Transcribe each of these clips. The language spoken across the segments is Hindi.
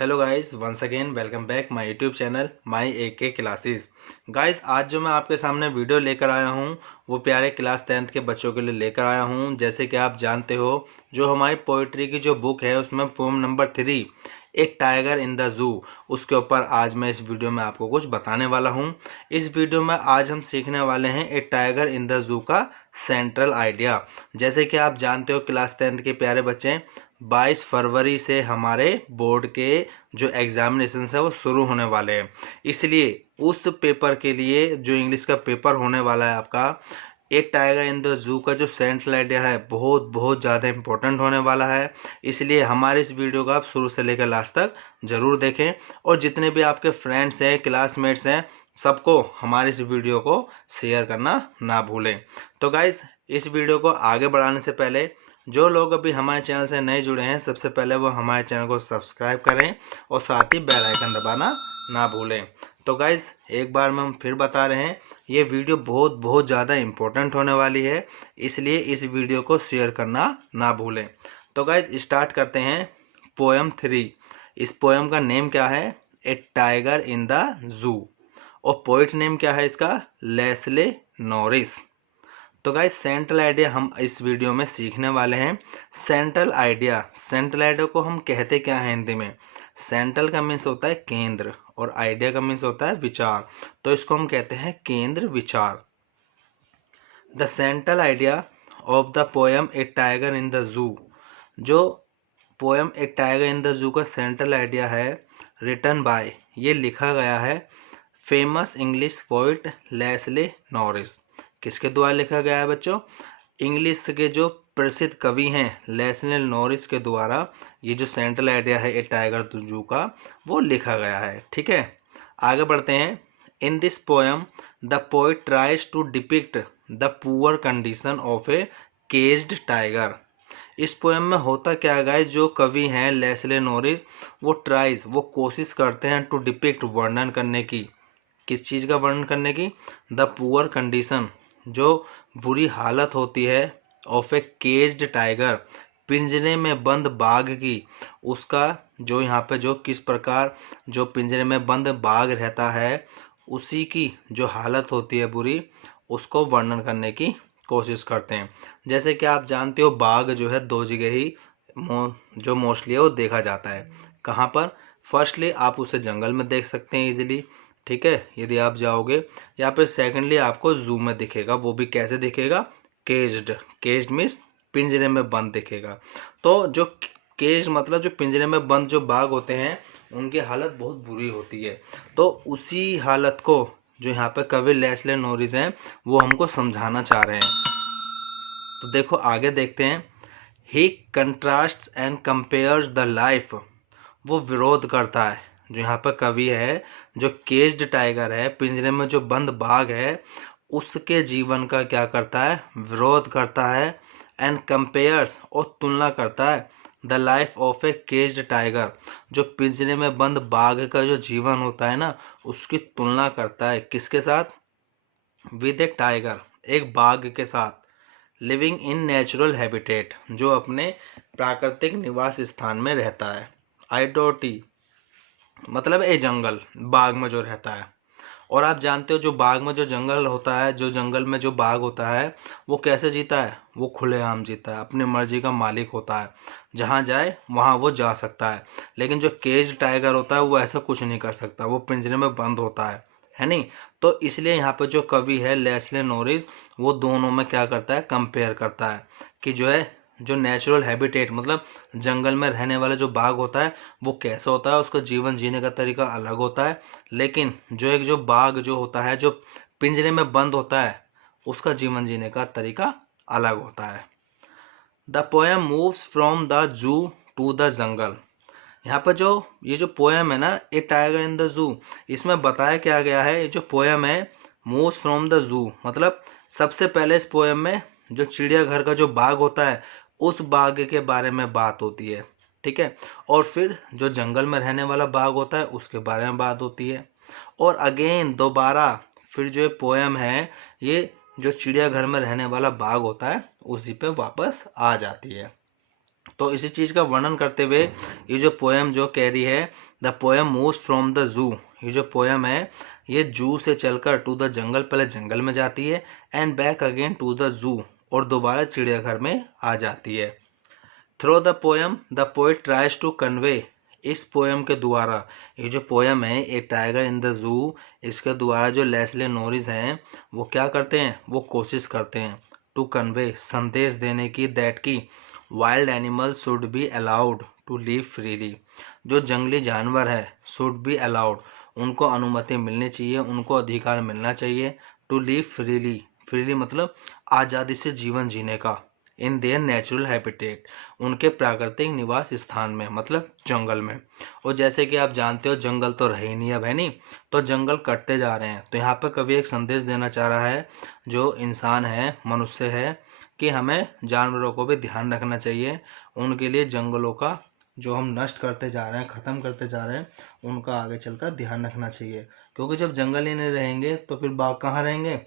Hello guys, once again welcome back my YouTube channel my AK classes. Guys, आज जो मैं आपके सामने वीडियो लेकर आया हूं वो प्यारे क्लास 10th के बच्चों के लिए लेकर आया हूं। जैसे कि आप जानते हो, जो हमारी पोइट्री की जो बुक है उसमें पोएम नंबर 3 एक टाइगर इन द जू, उसके ऊपर आज मैं इस वीडियो में आपको कुछ बताने वाला हूं। इस वीडियो में आज हम सीखने वाले हैं एक टाइगर इन द जू का सेंट्रल आइडिया। जैसे कि आप जानते हो क्लास 10th के प्यारे बच्चे, 22 फरवरी से हमारे बोर्ड के जो एग्जामिनेशन है वो शुरू होने वाले हैं। इसलिए उस पेपर के लिए जो इंग्लिश का पेपर होने वाला है आपका, एक टाइगर इन द जू का जो सेंट्रल आइडिया है बहुत बहुत ज़्यादा इंपॉर्टेंट होने वाला है। इसलिए हमारे इस वीडियो को आप शुरू से लेकर लास्ट तक ज़रूर देखें, और जितने भी आपके फ्रेंड्स हैं, क्लासमेट्स हैं, सबको हमारे इस वीडियो को शेयर करना ना भूलें। तो गाइज, इस वीडियो को आगे बढ़ाने से पहले जो लोग अभी हमारे चैनल से नए जुड़े हैं, सबसे पहले वो हमारे चैनल को सब्सक्राइब करें और साथ ही बेल आइकन दबाना ना भूलें। तो गाइज, एक बार में हम फिर बता रहे हैं, ये वीडियो बहुत बहुत ज़्यादा इम्पोर्टेंट होने वाली है, इसलिए इस वीडियो को शेयर करना ना भूलें। तो गाइज, स्टार्ट करते हैं पोएम 3। इस पोएम का नेम क्या है? ए टाइगर इन द जू। और पोइट नेम क्या है इसका? Leslie Norris. तो गाइस, सेंट्रल आइडिया हम इस वीडियो में सीखने वाले हैं। सेंट्रल आइडिया को हम कहते क्या हैं हिंदी में? सेंट्रल का मीन्स होता है केंद्र और आइडिया का मीन्स होता है विचार, तो इसको हम कहते हैं केंद्र विचार। The central idea of the poem a tiger in the zoo. जो poem a tiger in the zoo का सेंट्रल आइडिया है, रिटन बाय, ये लिखा गया है famous English poet Leslie Norris. किसके द्वारा लिखा गया है बच्चों? इंग्लिश के जो प्रसिद्ध कवि हैं लेस्ले नॉरिस के द्वारा ये जो सेंट्रल आइडिया है ए टाइगर जू का, वो लिखा गया है। ठीक है, आगे बढ़ते हैं। In this poem the poet tries to depict the poor condition of a caged tiger. इस पोएम में होता क्या है गाइस, जो कवि हैं लेस्ले नॉरिस, वो कोशिश करते हैं टू डिपिक्ट, वर्णन करने की। किस चीज़ का वर्णन करने की? द पुअर कंडीशन, जो बुरी हालत होती है, ऑफ ए केज्ड टाइगर, पिंजरे में बंद बाघ की। उसका जो यहाँ पे जो किस प्रकार जो पिंजरे में बंद बाघ रहता है, उसी की जो हालत होती है बुरी, उसको वर्णन करने की कोशिश करते हैं। जैसे कि आप जानते हो, बाघ जो है दो जगह ही जो मोस्टली है वो देखा जाता है। कहाँ पर? फर्स्टली आप उसे जंगल में देख सकते हैं इजीली, ठीक है, यदि आप जाओगे। या फिर सेकेंडली आपको जू में दिखेगा, वो भी कैसे दिखेगा? केज्ड मीन्स पिंजरे में बंद दिखेगा। तो जो केज मतलब जो पिंजरे में बंद जो बाघ होते हैं, उनकी हालत बहुत बुरी होती है। तो उसी हालत को जो यहाँ पे कवि लेस्ले नॉरिस हैं वो हमको समझाना चाह रहे हैं। तो देखो आगे देखते हैं। ही कंट्रास्ट्स एंड कंपेयर्स द लाइफ, वो विरोध करता है, जो यहाँ पर कवि है, जो केज्ड टाइगर है, पिंजरे में जो बंद बाघ है, उसके जीवन का क्या करता है? विरोध करता है। एंड कंपेयर्स, और तुलना करता है, the life of a caged tiger, जो पिंजरे में बंद बाघ का जो जीवन होता है ना, उसकी तुलना करता है। किसके साथ? विद ए टाइगर, एक बाघ के साथ। लिविंग इन नेचुरल हैबिटेट, जो अपने प्राकृतिक निवास स्थान में रहता है। आइडोटी मतलब ए जंगल, बाग में जो रहता है। और आप जानते हो, जो बाग में जो जंगल होता है, जो जंगल में जो बाग होता है, वो कैसे जीता है? वो खुलेआम जीता है, अपनी मर्जी का मालिक होता है, जहाँ जाए वहाँ वो जा सकता है। लेकिन जो केज टाइगर होता है वो ऐसा कुछ नहीं कर सकता, वो पिंजरे में बंद होता है नहीं? तो इसलिए यहाँ पे जो कवि है लेस्ले नॉरिस, वो दोनों में क्या करता है? कंपेयर करता है कि जो है, जो नेचुरल हैबिटेट मतलब जंगल में रहने वाला जो बाघ होता है, वो कैसा होता है, उसका जीवन जीने का तरीका अलग होता है। लेकिन जो बाघ जो होता है, जो पिंजरे में बंद होता है, उसका जीवन जीने का तरीका अलग होता है। The poem moves from the zoo to the jungle. यहाँ पर जो ये जो पोएम है ना, ए टाइगर इन द जू, इसमें बताया क्या गया है? ये जो पोएम है, मूव्स फ्रॉम द जू मतलब सबसे पहले इस पोएम में जो चिड़ियाघर का जो बाघ होता है, उस बाघ के बारे में बात होती है, ठीक है। और फिर जो जंगल में रहने वाला बाघ होता है, उसके बारे में बात होती है। और अगेन दोबारा फिर जो पोएम है, ये जो चिड़ियाघर में रहने वाला बाघ होता है, उसी पे वापस आ जाती है। तो इसी चीज़ का वर्णन करते हुए ये जो पोएम जो कह रही है, the poem moves from the जू, ये जो पोएम है ये जू से चलकर टू द जंगल, पहले जंगल में जाती है and back again to the zoo, और दोबारा चिड़ियाघर में आ जाती है। Through the poem the poet tries to convey, इस पोएम के द्वारा, ये जो पोएम है ए टाइगर इन द जू, इसके द्वारा जो लेस्ले नॉरिस हैं वो क्या करते हैं, वो कोशिश करते हैं टू कन्वे, संदेश देने की, दैट की wild animal should be allowed to live freely, जो जंगली जानवर है शुड बी अलाउड, उनको अनुमति मिलनी चाहिए, उनको अधिकार मिलना चाहिए, टू लिव फ्रीली, फ्रीली मतलब आज़ादी से जीवन जीने का, इन देयर नेचुरल हैबिटेट, उनके प्राकृतिक निवास स्थान में, मतलब जंगल में। और जैसे कि आप जानते हो जंगल तो रहे ही नहीं अब, है नहीं, तो जंगल कटते जा रहे हैं। तो यहाँ पर कवि एक संदेश देना चाह रहा है, जो इंसान है, मनुष्य है, कि हमें जानवरों को भी ध्यान रखना चाहिए, उनके लिए जंगलों का जो हम नष्ट करते जा रहे हैं, ख़त्म करते जा रहे हैं, उनका आगे चलकर ध्यान रखना चाहिए। क्योंकि जब जंगल ही नहीं रहेंगे तो फिर बाघ कहाँ रहेंगे,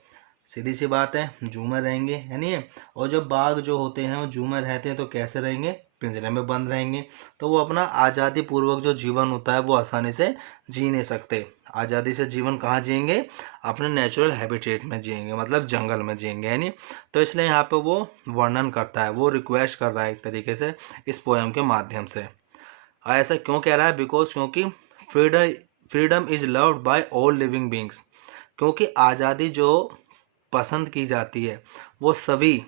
सीधी सी बात है, जू में रहेंगे, है नहीं। और जब बाघ जो होते हैं वो जू में रहते हैं तो कैसे रहेंगे, पिंजरे में बंद रहेंगे, तो वो अपना आज़ादी पूर्वक जो जीवन होता है वो आसानी से जी नहीं सकते। आज़ादी से जीवन कहाँ जिएंगे, अपने नेचुरल हैबिटेट में जिएंगे, मतलब जंगल में जिएंगे, है नहीं। तो इसलिए यहाँ पे वो वर्णन करता है, वो रिक्वेस्ट कर रहा है एक तरीके से इस पोएम के माध्यम से। ऐसा क्यों कह रहा है, बिकॉज क्योंकि freedom is loved by all living beings, क्योंकि आज़ादी जो पसंद की जाती है वो सभी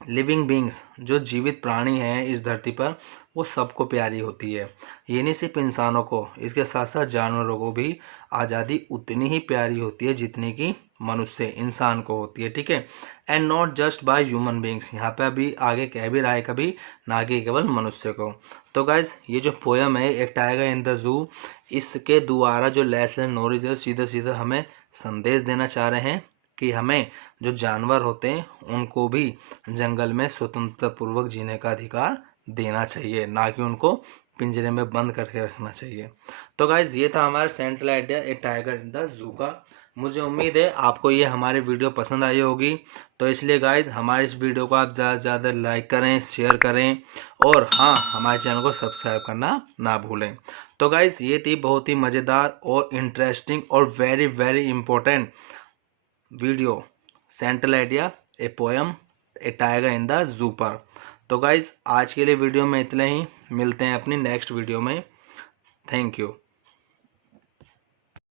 लिविंग बींग्स, जो जीवित प्राणी हैं इस धरती पर, वो सबको प्यारी होती है। ये नहीं सिर्फ इंसानों को, इसके साथ साथ जानवरों को भी आज़ादी उतनी ही प्यारी होती है जितनी कि मनुष्य इंसान को होती है, ठीक है। And not just by human beings, यहाँ पे अभी आगे कह भी रहा है कभी, ना कि केवल मनुष्य को। तो गाइज ये जो पोएम है एक टाइगर इन द जू, इसके द्वारा जो लेस्ले नॉरिस है सीधे सीधे हमें संदेश देना चाह रहे हैं कि हमें जो जानवर होते हैं उनको भी जंगल में स्वतंत्रता पूर्वक जीने का अधिकार देना चाहिए, ना कि उनको पिंजरे में बंद करके रखना चाहिए। तो गाइज ये था हमारा central idea A tiger in the zoo का। मुझे उम्मीद है आपको ये हमारी वीडियो पसंद आई होगी। तो इसलिए गाइज हमारे इस वीडियो को आप ज़्यादा से ज़्यादा लाइक करें, शेयर करें, और हाँ, हमारे चैनल को सब्सक्राइब करना ना भूलें। तो गाइज ये थी बहुत ही मज़ेदार और इंटरेस्टिंग और very very important video, central idea a poem a tiger in the जू पर। तो गाइज आज के लिए वीडियो में इतना ही, मिलते हैं अपनी नेक्स्ट वीडियो में। Thank you.